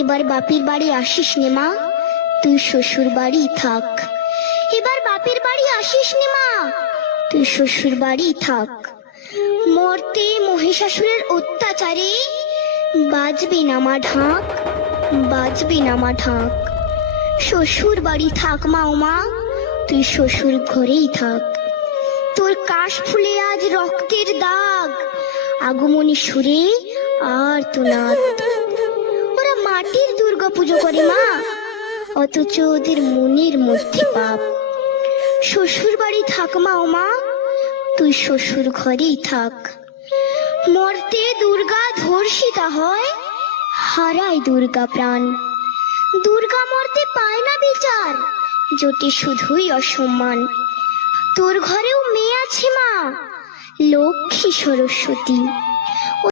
এবার বাপের বাড়ি আসিস নে মা, তুই শ্বশুর বাড়ি থাক। এবার বাপের বাড়ি আসিস নে মা, তুই শ্বশুর বাড়ি থাক। মর্তে মহিষাসুরের অত্যাচারে বাজবে না মা ঢাক, বাজবে না মা ঢাক। শ্বশুর বাড়ি থাক মা, ও মা তুই শ্বশুর ঘরেই থাক। তোর কাশ ফুলে আজ রক্তের দাগ, আগমনী সুরে আর তো নাথ। ওরা মাটির দুর্গা পুজো করে মা, অথচ ওদের মনের মধ্যে পাপ। শ্বশুর বাড়ি থাক মা, ও মা তুই শ্বশুর ঘরেই থাক। মর্তে দুর্গা ধর্ষিতা হয়, হারায় দুর্গা প্রাণ। দুর্গা মর্তে পায় না বিচার, জোটে শুধুই অসম্মান। তোর ঘরেও মেয়ে আছে মা, লক্ষ্মী সরস্বতী।